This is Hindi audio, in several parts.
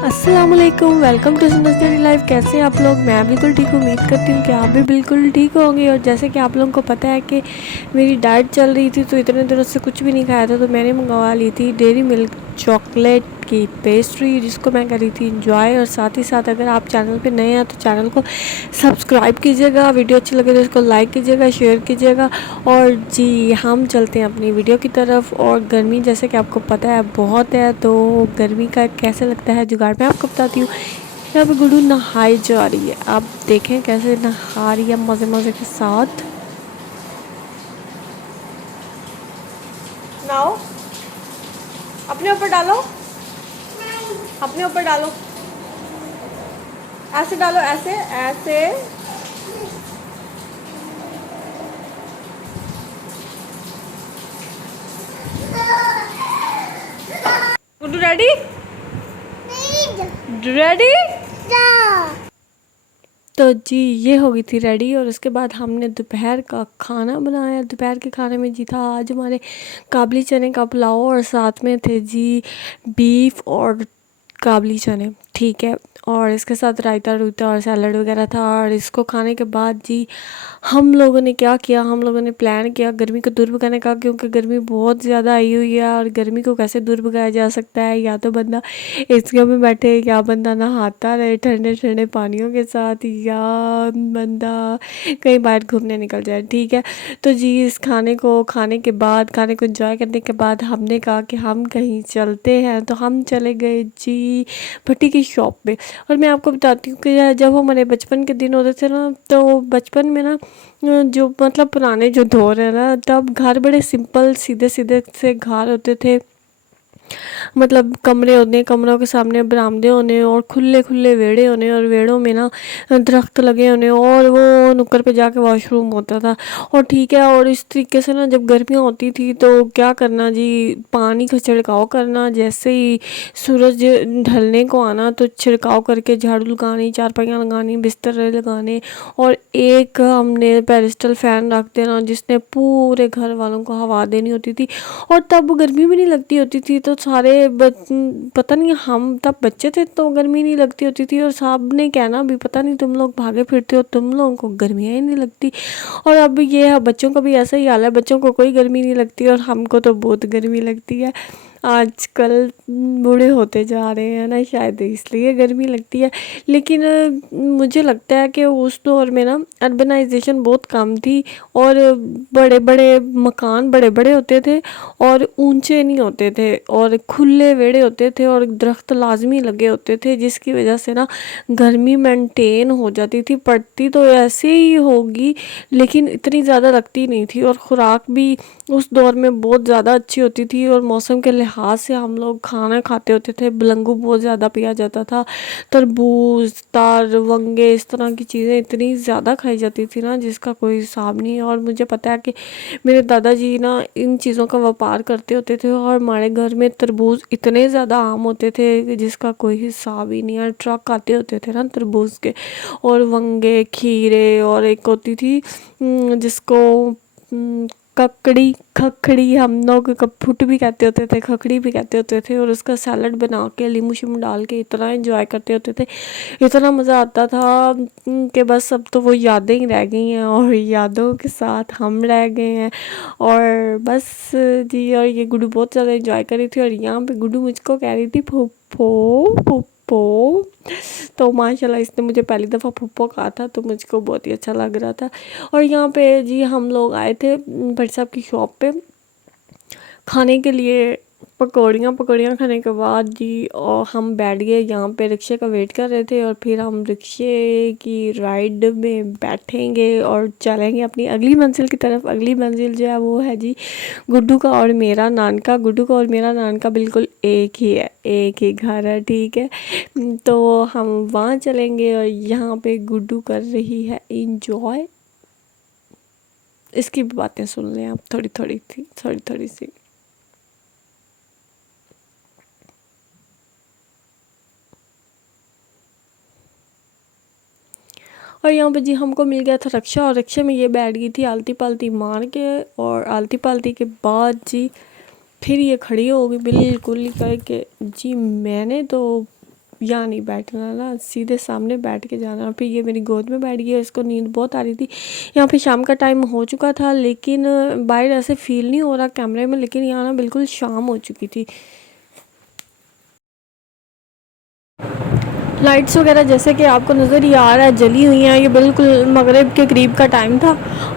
अस्सलाम वालेकुम, वेलकम टू सुंदर डेली लाइफ। कैसे हैं आप लोग? मैं बिल्कुल ठीक हूँ। उम्मीद करती हूँ कि आप भी बिल्कुल ठीक होंगे। और जैसे कि आप लोगों को पता है कि मेरी डाइट चल रही थी, तो इतने दिनों से कुछ भी नहीं खाया था, तो मैंने मंगवा ली थी डेयरी मिल्क चॉकलेट की पेस्ट्री, जिसको मैं करी थी इंजॉय। और साथ ही साथ अगर आप चैनल पे नए हैं तो चैनल को सब्सक्राइब कीजिएगा, वीडियो अच्छी लगे तो इसको लाइक कीजिएगा, शेयर कीजिएगा। और जी, हम चलते हैं अपनी वीडियो की तरफ। और गर्मी जैसे कि आपको पता है बहुत है, तो गर्मी का कैसे लगता है जुगाड़ मैं आपको बताती हूँ। यहाँ पे गुड्डू नहाई जा रही है, आप देखें कैसे नहा रही है मज़े मज़े के साथ। नाओ, अपने ऊपर डालो, अपने ऊपर डालो, ऐसे डालो, ऐसे ऐसे। गुड्डू रेडी? रेडी? तो जी, ये हो गई थी रेडी। और उसके बाद हमने दोपहर का खाना बनाया। दोपहर के खाने में जी था आज हमारे काबली चने का पुलाव, और साथ में थे जी बीफ और काबली चने, ठीक है। और इसके साथ रायता रूता और सैलड वगैरह था। और इसको खाने के बाद जी हम लोगों ने क्या किया, हम लोगों ने प्लान किया गर्मी को दूर भगाने का, क्योंकि गर्मी बहुत ज़्यादा आई हुई है। और गर्मी को कैसे दूर भगाया जा सकता है, या तो बंदा एसियों में बैठे, या बंदा नहाता रहे ठंडे ठंडे पानियों के साथ, या बंदा कहीं बाहर घूमने निकल जाए, ठीक है। तो जी इस खाने को खाने के बाद, खाने को एंजॉय करने के बाद हमने कहा कि हम कहीं चलते हैं। तो हम चले गए जी भट्टी की शॉप पे। और मैं आपको बताती हूँ कि जब हमारे बचपन के दिन होते थे ना, तो बचपन में ना जो मतलब पुराने जो दौर है ना, तब घर बड़े सिंपल सीधे सीधे से घर होते थे। मतलब कमरे होने, कमरों के सामने बरामदे होने, और खुले खुले वेड़े होने, और वेड़ों में ना दरख्त लगे होने, और वो नुक्कड़ पे जाके वॉशरूम होता था। और ठीक है, और इस तरीके से ना जब गर्मियाँ होती थी तो क्या करना जी, पानी का छिड़काव करना। जैसे ही सूरज ढलने को आना तो छिड़काव करके झाड़ू लगानी, चारपाइयाँ लगानी, बिस्तर लगाने। और एक हमने पेरिस्टल फ़ैन रख देना, जिसने पूरे घर वालों को हवा देनी होती थी। और तब गर्मी भी नहीं लगती होती थी, तो सारे पता नहीं, हम तब बच्चे थे तो गर्मी नहीं लगती होती थी, और साहब ने कहना भी पता नहीं तुम लोग भागे फिरते हो, तुम लोगों को गर्मियाँ ही नहीं लगती। और अब ये है, बच्चों का भी ऐसा ही हाल है, बच्चों को कोई गर्मी नहीं लगती, और हमको तो बहुत गर्मी लगती है। आजकल बूढ़े होते जा रहे हैं ना, शायद इसलिए गर्मी लगती है। लेकिन मुझे लगता है कि उस दौर में ना अर्बनाइजेशन बहुत कम थी, और बड़े बड़े मकान बड़े बड़े होते थे, और ऊंचे नहीं होते थे, और खुले वेड़े होते थे, और दरख्त लाजमी लगे होते थे, जिसकी वजह से ना गर्मी मेंटेन हो जाती थी। पड़ती तो ऐसे ही होगी, लेकिन इतनी ज़्यादा लगती नहीं थी। और ख़ुराक भी उस दौर में बहुत ज़्यादा अच्छी होती थी, और मौसम के लिहाज से हम लोग खाना खाते होते थे। बुलंगू बहुत ज़्यादा पिया जाता था, तरबूज, तार, वंगे, इस तरह की चीज़ें इतनी ज़्यादा खाई जाती थी ना, जिसका कोई हिसाब नहीं है। और मुझे पता है कि मेरे दादाजी ना इन चीज़ों का व्यापार करते होते थे, और हमारे घर में तरबूज इतने ज़्यादा आम होते थे कि जिसका कोई हिसाब ही नहीं है। ट्रक आते होते थे ना तरबूज के, और वंगे, खीरे, और एक होती थी जिसको ककड़ी, खखड़ी, हम लोग फुट भी कहते होते थे, खखड़ी भी कहते होते थे। और उसका सैलड बना के लीमू शीमू डाल के इतना एंजॉय करते होते थे, इतना मज़ा आता था कि बस अब तो वो यादें ही रह गई हैं, और यादों के साथ हम रह गए हैं। और बस जी, और ये गुड्डू बहुत ज़्यादा एंजॉय कर रही थी। और यहाँ पे गुड्डू मुझको कह रही थी फूफो फूफो। तो माशाल्लाह इसने मुझे पहली दफ़ा फूफो कहा था, तो मुझको बहुत ही अच्छा लग रहा था। और यहाँ पे जी हम लोग आए थे भट्ट साहब की शॉप पे खाने के लिए पकौड़ियाँ। पकौड़ियाँ खाने के बाद जी और हम बैठ गए यहाँ पे, रिक्शे का वेट कर रहे थे। और फिर हम रिक्शे की राइड में बैठेंगे और चलेंगे अपनी अगली मंजिल की तरफ। अगली मंजिल जो है वो है जी गुड्डू का और मेरा नानका। गुड्डू का और मेरा नानका बिल्कुल एक ही है, एक ही घर है, ठीक है। तो हम वहाँ चलेंगे। और यहाँ पे गुड्डू कर रही है इंजॉय। इसकी भी बातें सुन लें आप, थोड़ी थोड़ी सी। और यहाँ पे जी हमको मिल गया था रिक्शा, और रिक्शे में ये बैठ गई थी आलती पालती मार के। और आलती पालती के बाद जी फिर ये खड़ी हो गई बिल्कुल ही करके। जी मैंने तो यहाँ नहीं बैठना ना, सीधे सामने बैठ के जाना। फिर ये मेरी गोद में बैठ गई, इसको नींद बहुत आ रही थी। यहाँ पे शाम का टाइम हो चुका था, लेकिन बाहर ऐसे फील नहीं हो रहा कैमरे में, लेकिन यहाँ ना बिल्कुल शाम हो चुकी थी। लाइट्स वगैरह जैसे कि आपको नज़र ही आ रहा है जली हुई हैं। ये बिल्कुल मगरिब के करीब का टाइम था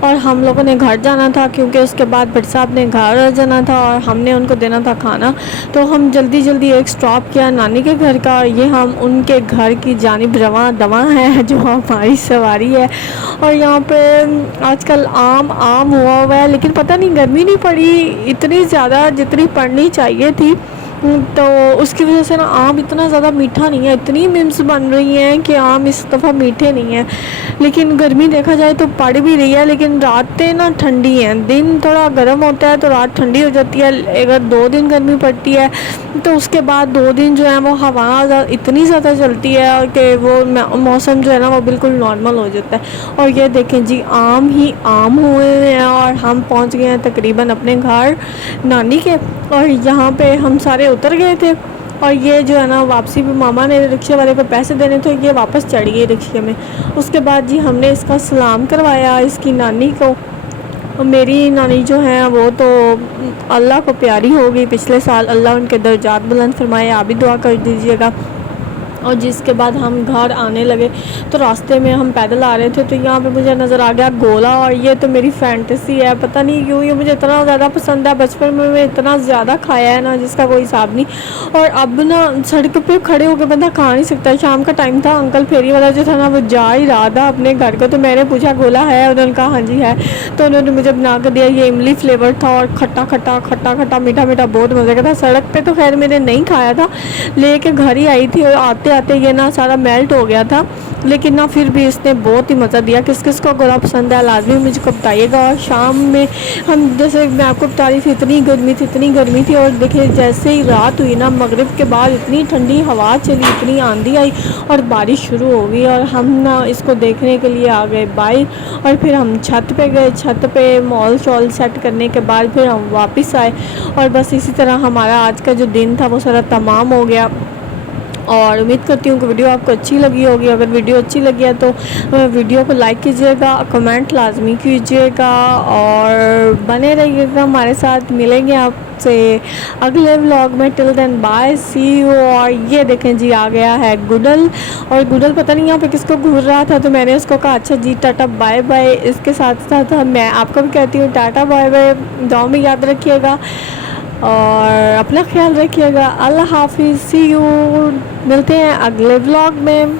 और हम लोगों ने घर जाना था, क्योंकि उसके बाद भट्ट साहब ने घर जाना था और हमने उनको देना था खाना। तो हम जल्दी जल्दी एक स्टॉप किया नानी के घर का। ये हम उनके घर की जानिब रवां दवा है, जो हमारी सवारी है। और यहाँ पे आजकल आम हुआ हुआ है, लेकिन पता नहीं गर्मी नहीं पड़ी इतनी ज़्यादा जितनी पड़नी चाहिए थी। तो उसकी वजह से ना आम इतना ज़्यादा मीठा नहीं है। इतनी मीम्स बन रही हैं कि आम इस दफ़ा मीठे नहीं हैं। लेकिन गर्मी देखा जाए तो पड़ भी रही है, लेकिन रातें ना ठंडी हैं। दिन थोड़ा गर्म होता है तो रात ठंडी हो जाती है। अगर 2 दिन गर्मी पड़ती है तो उसके बाद 2 दिन जो है वो हवा इतनी ज़्यादा चलती है कि वो मौसम जो है ना वो बिल्कुल नॉर्मल हो जाता है। और ये देखें जी, आम ही आम हुए हैं और हम पहुंच गए हैं तकरीबन अपने घर नानी के। और यहाँ पे हम सारे उतर गए थे और ये जो है ना वापसी भी मामा ने रिक्शे वाले को पैसे देने थे, ये वापस चढ़ गई रिक्शे में। उसके बाद जी हमने इसका सलाम करवाया इसकी नानी को। मेरी नानी जो है वो तो अल्लाह को प्यारी हो गई पिछले साल। अल्लाह उनके दर्जात बुलंद फरमाए, आप भी दुआ कर दीजिएगा। और जिसके बाद हम घर आने लगे तो रास्ते में हम पैदल आ रहे थे, तो यहाँ पे मुझे नज़र आ गया गोला। और ये तो मेरी फैंटेसी है, पता नहीं क्यों ये मुझे इतना ज़्यादा पसंद है। बचपन में मैं इतना ज़्यादा खाया है ना जिसका कोई हिसाब नहीं। और अब ना सड़क पे खड़े होकर बंदा खा नहीं सकता। शाम का टाइम था, अंकल फेरी वाला जो था ना वो जा ही रहा था अपने घर को। तो मैंने पूछा गोला है, उन्होंने कहा हाँ जी है। तो उन्होंने मुझे बना कर दिया। ये इमली फ्लेवर था और खट्टा खट्टा खट्टा खट्टा मीठा मीठा बहुत मज़े का था। सड़क पे तो खैर मैंने नहीं खाया था, लेके घर ही आई थी और आते आते ये ना सारा मेल्ट हो गया था। लेकिन ना फिर भी इसने बहुत ही मज़ा दिया। किस किस को गोला पसंद है लाजमी मुझे बताइएगा। और शाम में हम जैसे मैं आपको बता रही थी इतनी गर्मी थी। और देखिए जैसे ही रात हुई ना मगरिब के बाद इतनी ठंडी हवा चली, इतनी आंधी आई और बारिश शुरू हो गई। और हम ना इसको देखने के लिए आ गए बाहर। और फिर हम छत पे गए। छत पे मॉल शॉल सेट करने के बाद फिर हम वापस आए। और बस इसी तरह हमारा आज का जो दिन था वो सारा तमाम हो गया। और उम्मीद करती हूँ कि वीडियो आपको अच्छी लगी होगी। अगर वीडियो अच्छी लगी है तो वीडियो को लाइक कीजिएगा, कमेंट लाजमी कीजिएगा और बने रहिएगा हमारे साथ। मिलेंगे आपसे अगले व्लॉग में। Till then bye, see you. और ये देखें जी आ गया है गुडल। और गुडल पता नहीं यहाँ पे किसको घूर रहा था, तो मैंने उसको कहा अच्छा जी टाटा बाय बाय। इसके साथ साथ मैं आपको भी कहती हूँ टाटा बाय बाय। दुआ में याद रखिएगा और अपना ख्याल रखिएगा। अल्लाह हाफिज़, सी यू। मिलते हैं अगले व्लॉग में।